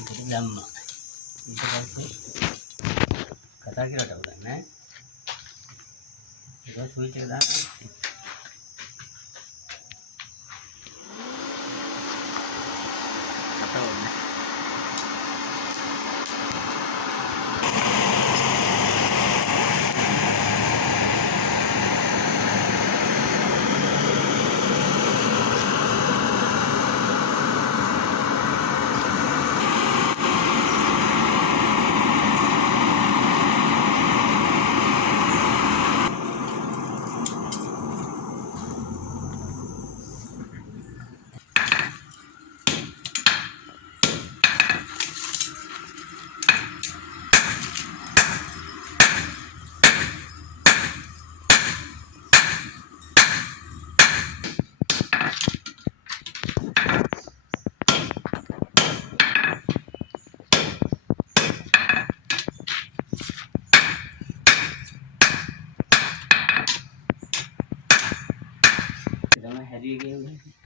jadi lama itu kan kata kira tahu kan itu switch dah tahu heavy game